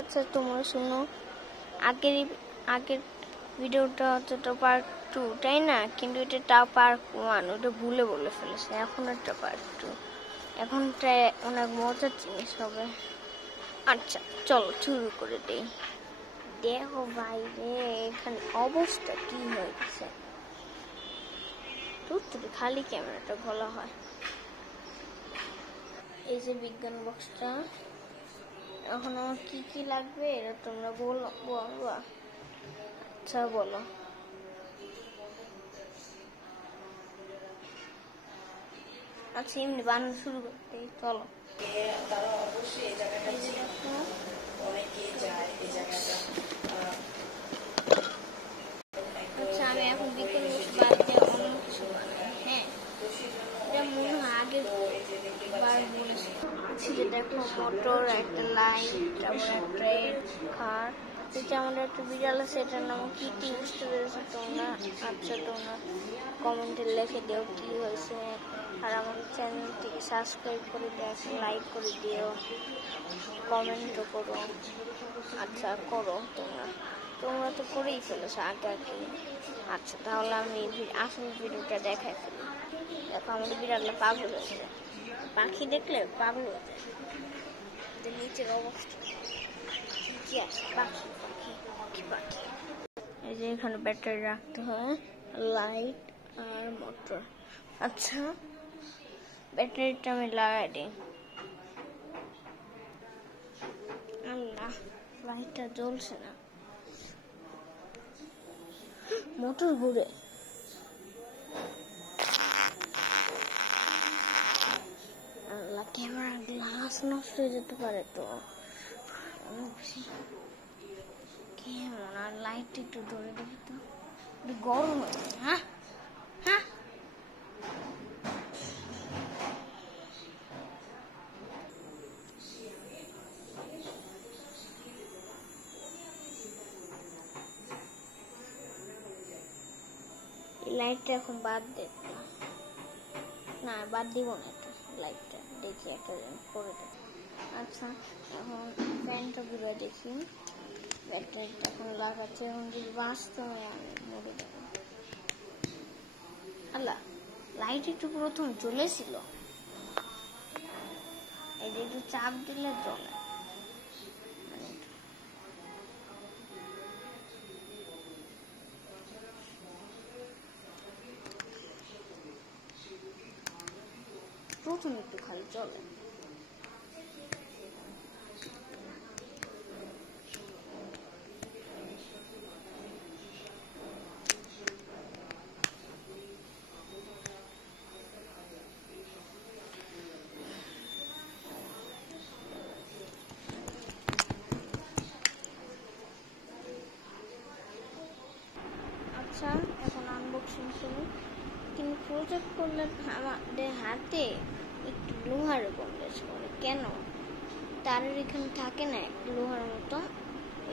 আচ্ছা তোমরা শোনো, আগের আগের ভিডিওটা হচ্ছে তো পার্ট 2 তাই না, কিন্তু এটা পার্ট 1, ওটা ভুলে বলে ফেলেছে। এখন একটা পার্ট 2, এখনটা অনেক মজার জিনিস হবে। আচ্ছা চলো শুরু করে দেই। দেখো ভাই রে, এখানে অবস্থা কি হয়েছে, তুই খালি ক্যামেরাটা খোলা হয়। এই যে বিজ্ঞান বক্সটা, এখন আমার কি কি লাগবে এটা তোমরা বলবা। আচ্ছা বলো। আচ্ছা এমনি বানানো শুরু করতে চলো। আচ্ছা আমি এখন বিজ্ঞান বক্স বাদ দিয়ে অন্য কিছু বানাই। হ্যাঁ, এটা মনে হয় আগের বার বলেছি। দেখো মোটর, একটা লাইট, তারপর একটা কার। এটা আমাদের একটা বিড়াল আছে, এটার নাম কি বুঝতে পেরেছো তোমরা? আচ্ছা তোমরা কমেন্টে লিখে দিও কি হয়েছে, আর আমার চ্যানেলটিকে সাবস্ক্রাইব করে দিও, লাইক করে দিও, কমেন্টও করো। আচ্ছা করো, তোমরা তো করেই ফেলেছো আগে আগে। আচ্ছা তাহলে আমি আসল ভিডিওটা দেখাই ফেলি। দেখো আমাদের বিড়ালটা পাগল হয়ে যায়, পাখি দেখলে পাগল হয়ে যায়। নিচের অবস্থা কি আছে, পাখি পাখি পাখি পাখি। এই যে এখানে ব্যাটারি রাখতে হয়, লাইট আর মোটর। আচ্ছা ব্যাটারিটা আমি লাগাই দিই। আল্লাহ, লাইটটা জ্বলছে না, মোটর ঘুরে। আল্লাহ, ক্যামেরা গ্লাস নষ্ট হয়ে যেতে পারে তো। কেমন, আর লাইটটা একটু ধরে দেখি তো, গরম হয়ে যায়। হ্যাঁ হ্যাঁ, লাইটটা এখন বাদ দে না, বাদ দিব না এটা, লাইটটা দেখি একটা করে দেব। আচ্ছা এখন ফ্যানটা ঘুরে দেখি, ব্যাটারিটা এখন লাগাচ্ছে, এখন যদি বাস্তবে আমি মরে যাব। আল্লাহ, লাইট একটু প্রথম জ্বলেছিল, এই যে একটু চাপ দিলে জ্বলে। প্রথম একটু খালি চলে। আচ্ছা এখন আনবক্সিং শুরু, কিন্তু প্রজেক্ট করলে আমাদের হাতে একটু লোহার বন্ডেজ করে কেন? তারের এখানে থাকে না একটু লোহার মতো,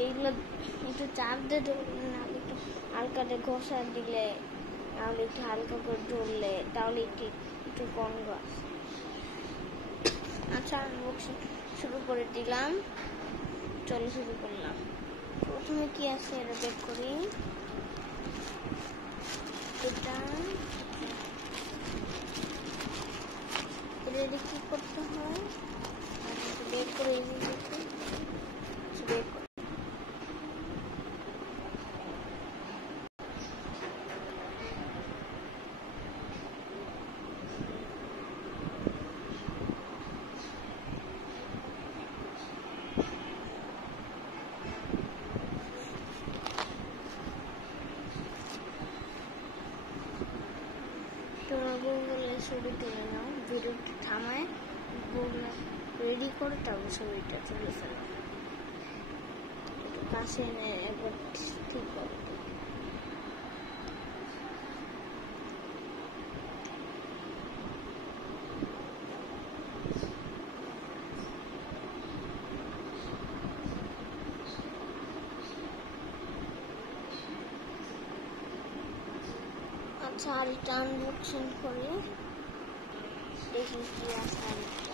এইগুলো একটু চাপ দিয়ে ধরলে, নাহলে একটু হালকা দিয়ে ঘষা দিলে, নাহলে একটু হালকা করে ধরলে, তাহলে একটু গন্ধ আসে। আচ্ছা আনবক্সিং শুরু করে দিলাম, চলো শুরু করলাম। প্রথমে কি আছে এটা বের করি। এটা কি করতে হয়, বের করে বের করে। তোমরা গুগলে ছবি তুলে নাও, ভিডিওটা থামায় গুগলে রেডি করে তারপর ছবিটা তুলে ফেলো। একটু কাছে এনে একবার ঠিক করো। আচ্ছা আরেকটা আনবক্সিং করি, দেখি কি আছে। আরেকটা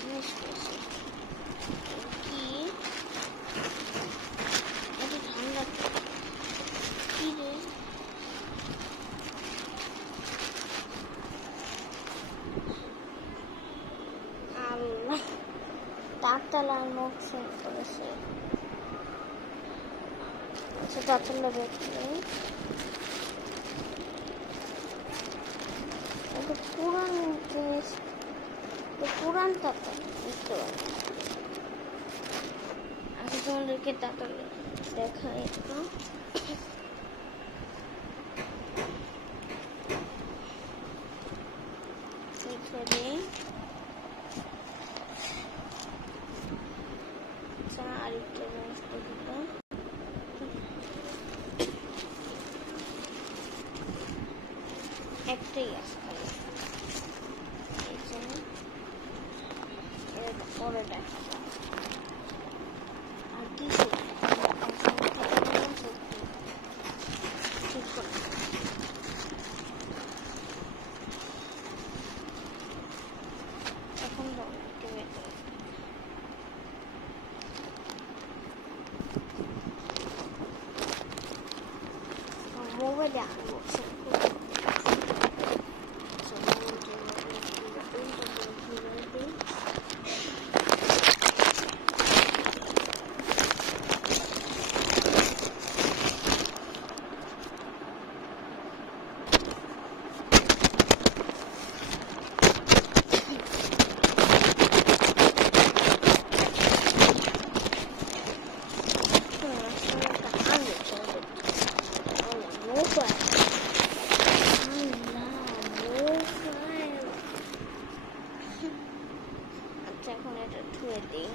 জিনিস পেয়েছি, তারতলা আনবক্সিং করেছে। আচ্ছা তারতলা দেখলে পুরান জিনিস, পুরান তারতলা বুঝতে পারি। আচ্ছা তোমাদেরকে তারতলা দেখাই একটু। আরেকটা জিনিস দেখবো, একটাই আছে এই জন্য পরে দেখা যাবে। আর কি ঠিক করে এখন মোবাইলে আনবক্সিং করবো। এখন এটা ধুয়ে দিই।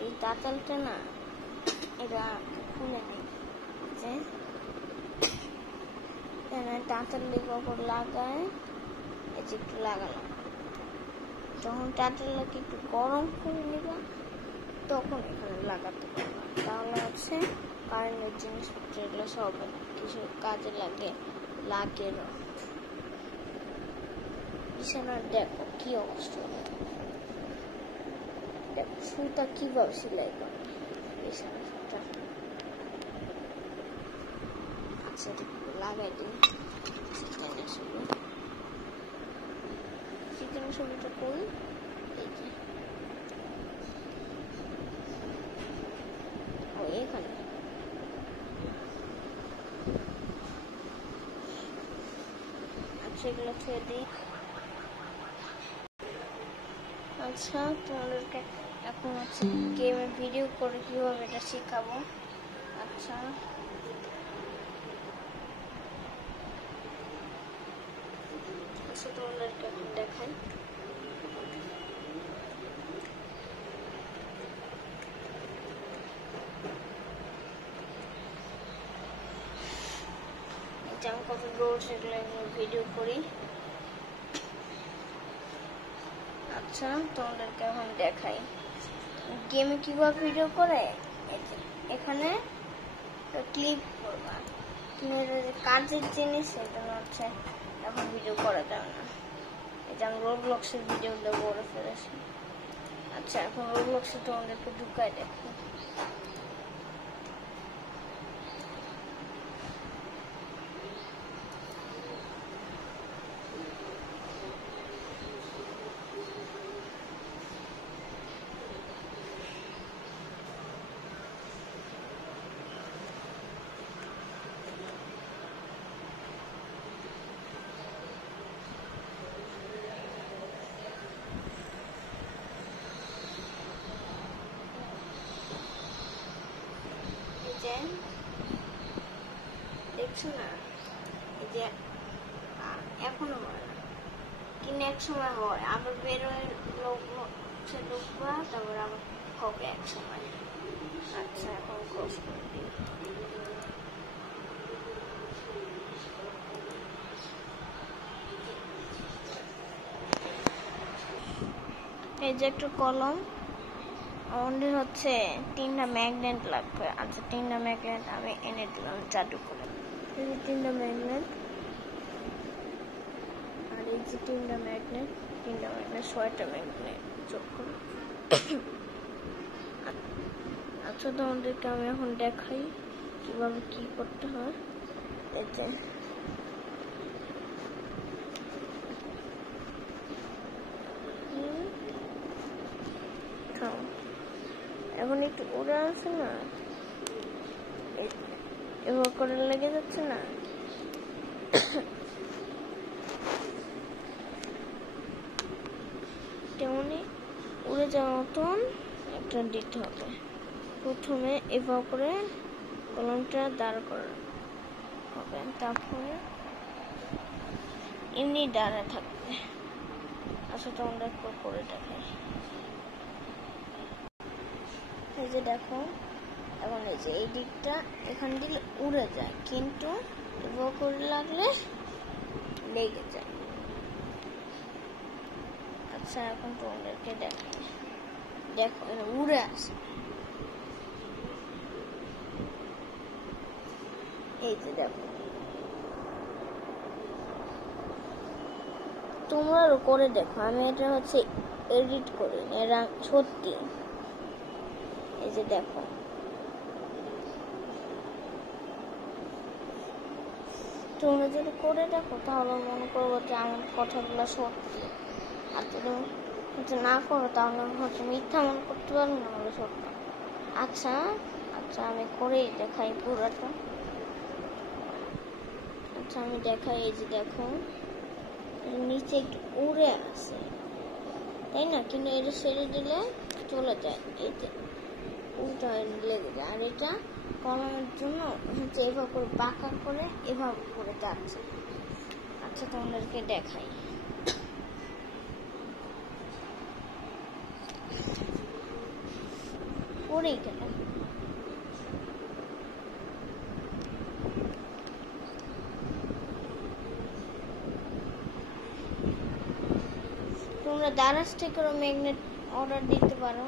এই তাঁতালটা না এটা খুলে নেই, যে তাঁতাল কাপড় লাগায় এই যে একটু লাগালাম, যখন তাঁতালটাকে একটু গরম করে নিবা তখন এখানে লাগাতে পারবা। তাহলে হচ্ছে কারেন্টের জিনিসপত্র এগুলো সব কিছু কাজে লাগে। বিছানার দেখো কি অবস্থা, দেখো সুতা কিভাবে সেলাই করে বিছানার সুতা। আচ্ছা লাগাই দিই চিকেনের ছবিটা করি। এই যে এখানে আচ্ছা এগুলো ছুঁয়ে দিই। আচ্ছা তোমাদেরকে এখন হচ্ছে গেমের ভিডিও করে কিভাবে এটা শেখাবো। আচ্ছা তোমাদেরকে এখন দেখাই। আমি কত রোজ এগুলো ভিডিও করি। আচ্ছা তোমাদেরকে এখন দেখাই গেমে কিভাবে ভিডিও করে। এখানে ক্লিক করবা, কাজের জিনিস এটা হচ্ছে এখন ভিডিও করা যাবে না। এটা আমি রোবলক্সের ভিডিও দেবো করে ফেলেছি। আচ্ছা এখন রোবলক্সে তোমাদেরকে ঢুকাই দেখো। দেখছো না এই যে এখনো হয় না, কিন্তু এক সময় হয় আবার বেরোয় ঢুকবা তারপর আবার হবে এক সময়। আচ্ছা এখন ক্লোজ করে দিই। এই যে একটা কলম, আমাদের হচ্ছে 3টা ম্যাগনেট লাগবে। আচ্ছা 3টা ম্যাগনেট আমি এনে দিলাম জাদু করে। এই যে 3টা ম্যাগনেট, আর এই যে 3টা ম্যাগনেট 6টা ম্যাগনেট যোগ করে। আচ্ছা তোমাদেরকে আমি এখন দেখাই কিভাবে কি করতে হয়। এই যে এখন একটু উড়ে আছে না, এবার করে লেগে যাচ্ছে না। তেমনি উড়ে যাওয়ার মতন একটা দিতে হবে। প্রথমে এভাবে করে কলমটা দাঁড় করা হবে, তারপরে এমনি দাঁড়া থাকবে। আচ্ছা তোমরা করে দেখাই। এই যে দেখো, এখন এই যে এই দিকটা এখান দিলে উড়ে যায়, কিন্তু এভাবে করে লাগলে লেগে যায়। আচ্ছা এখন তোমাদেরকে দেখাই, দেখো উড়ে আসে। এই যে দেখো, তোমরাও করে দেখো। আমি এটা হচ্ছে এডিট করি, এরা সত্যি। এই যে দেখো, তোমরা যদি করে দেখো তাহলে মনে করবো যে আমার কথাগুলো সত্যি। আর যদি না করো তাহলে হচ্ছে মিথ্যা মনে করতে পারো না, হলো সত্য। আচ্ছা আচ্ছা আমি করেই দেখাই পুরোটা। আচ্ছা আমি দেখাই। এই যে দেখো, নিচে একটু উড়ে আসে, তাই না? কিন্তু এটা ছেড়ে দিলে চলে যায়, এই যে উল্টা লেগে যায়। আর এটা কলমের জন্য হচ্ছে এভাবে করে বাঁকা করে এভাবে করে যাচ্ছে। আচ্ছা তোমাদেরকে দেখাই। পরেই গেল। তোমরা দারাজ থেকেও ম্যাগনেট অর্ডার দিতে পারো।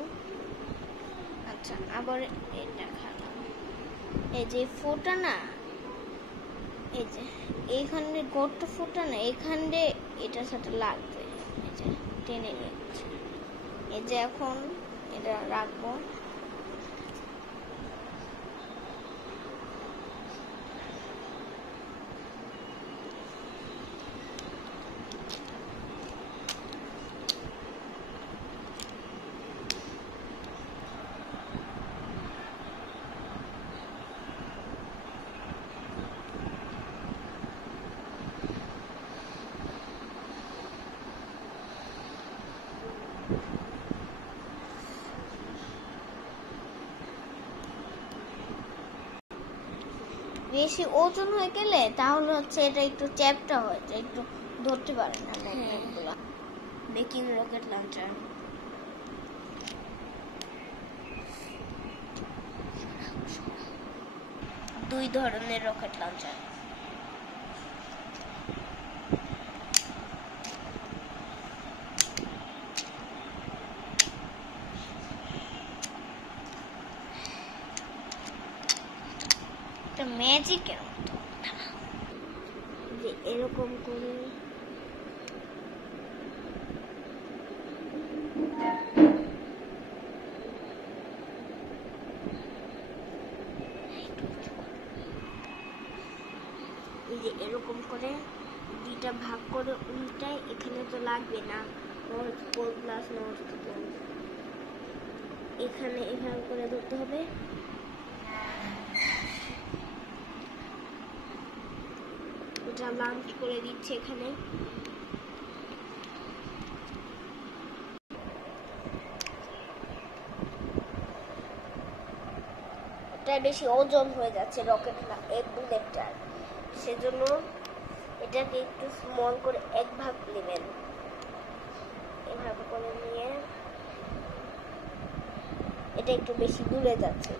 আচ্ছা আবার এটা দেখালাম। এই যে ফোটা না, এই যে এইখানে গর্ত ফোটা না, এখানে এটার সাথে লাগবে। এই যে টেনে নিচ্ছে। এই যে এখন এটা রাখবো। বেশি ওজন হয়ে গেলে তাহলে হচ্ছে এটা একটু চ্যাপটা হয়ে যায়, একটু ধরতে পারে না ম্যাগনেটগুলো। বেকিং রকেট লঞ্চার, দুই ধরনের রকেট লঞ্চার। ম্যাজিকের মতো যে এরকম করে এই যে এরকম করে দুইটা ভাগ করে উল্টায়, এখানে তো লাগবে না north pole plus north pole. এখানে এভাবে করে ধরতে হবে। এটা লাঞ্চ করে দিচ্ছে এখানে। এটা বেশি ওজন হয়ে যাচ্ছে রকেট না এক বুলেটটার, সেজন্য এটাকে একটু স্মল করে এক ভাগ নেবেন। এভাবে করে নিয়ে এটা একটু বেশি দূরে যাচ্ছে।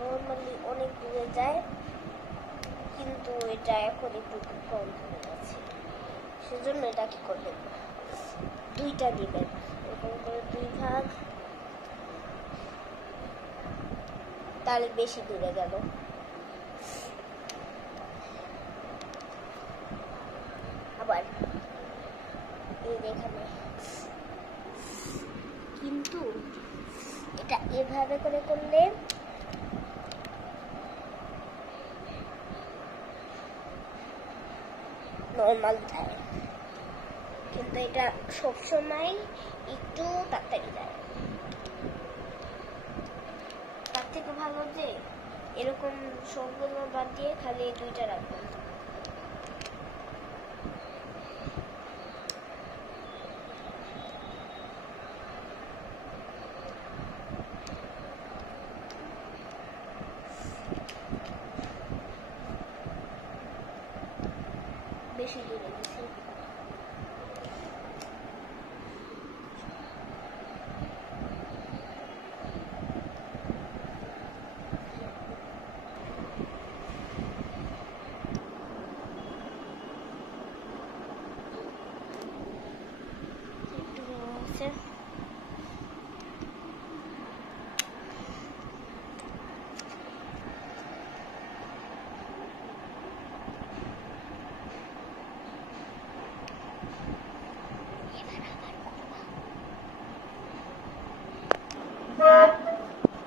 নর্মালি অনেক দূরে যায়, কিন্তু এটা এখন একটু কম দূরে যাচ্ছে, সেজন্য এটা কি করবেন, দুইটা দিবেন এরকম করে দুই ভাগ, তাহলে বেশি দূরে গেল। আবার এই এখানে কিন্তু এটা এভাবে করে করলে নর্মাল যায়, কিন্তু এটা সবসময় একটু তাড়াতাড়ি যায়। তার থেকে ভালো যে এরকম সবগুলো বাদ দিয়ে খালি এই দুইটা রাখবেন। বেশি দূরে গেছি।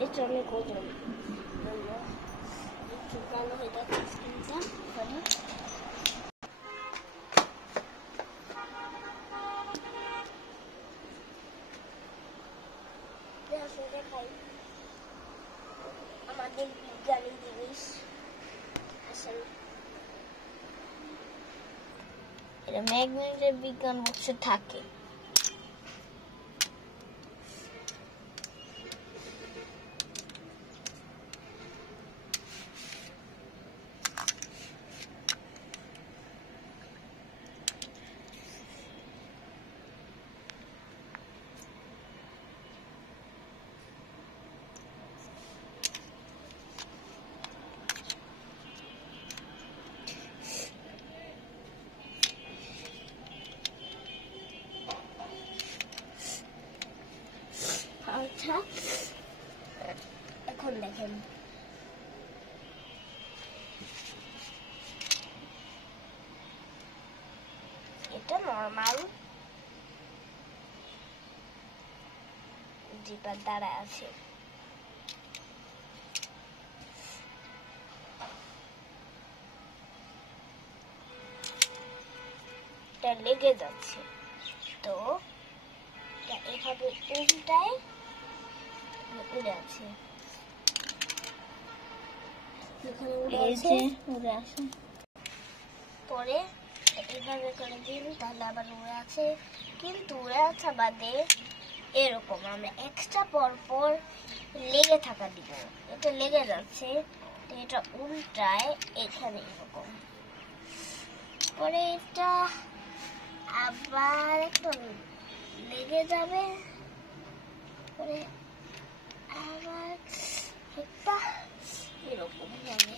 এটা অনেক ওজন, একটু কালো হয়ে যাচ্ছে স্ক্রিনটা। দেখাই আমাদের বিজ্ঞানী জিনিস। আসেন, এটা ম্যাগনেটের বিজ্ঞান বক্সে থাকে। আচ্ছা, এখন দেখেন এটা নর্মাল যেটার দ্বারা আছে। এটা লেগে যাচ্ছে, তো এভাবে উল্টায় উড়ে আছে, উড়ে আসে। পরে এইভাবে করে দিন, তাহলে আবার উড়ে আছে। কিন্তু উড়ে আসা বাদে এরকম আমরা এক্সট্রা পর লেগে থাকা দিব। এটা লেগে যাচ্ছে, তো এটা উল্টায় এখানে এরকম, পরে এটা আবার একটু লেগে যাবে, পরে আবার একটা এরকম যাবে।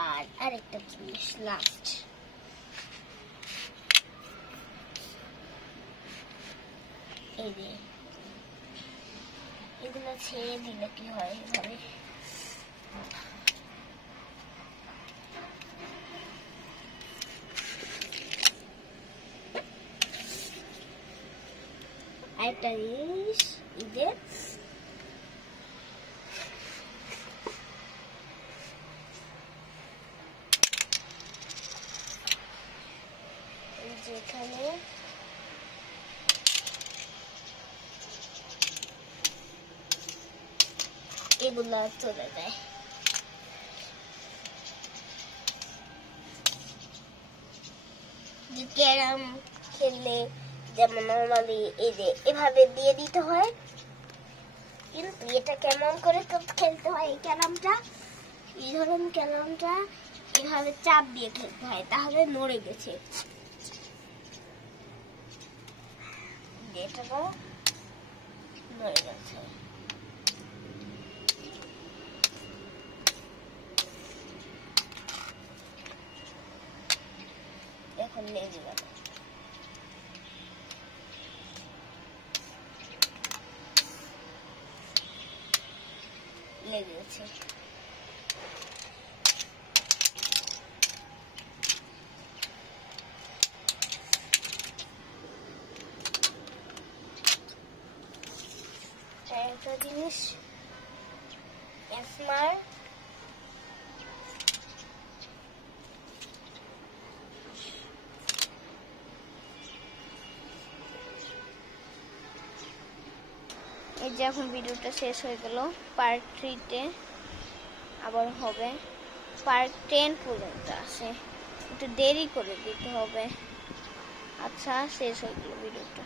আর আরেকটা জিনিস লাস্ট, এই যে এগুলো ছেড়ে দিলে কি হয়, এভাবে আরেকটা জিনিস এদের যেখানে এগুলা চলে যায়, যে ক্যারাম খেললে যেমন নর্মালি এই যে এভাবে দিয়ে দিতে হয়, কিন্তু এটা কেমন করে খেলতে হয়, এই ক্যারামটা এই ধরুন ক্যারামটা এভাবে চাপ দিয়ে খেলতে হয়, তাহলে নড়ে গেছে। এটা নড়ে গেছে, এখন লেগে গেল। লেগে গেছে, একটা জিনিস এসমার এই যে এখন ভিডিওটা শেষ হয়ে গেল। পার্ট 3-তে আবার হবে। পার্ট 10 পর্যন্ত আছে, একটু দেরি করে দিতে হবে। আচ্ছা, শেষ হয়ে গেল ভিডিওটা।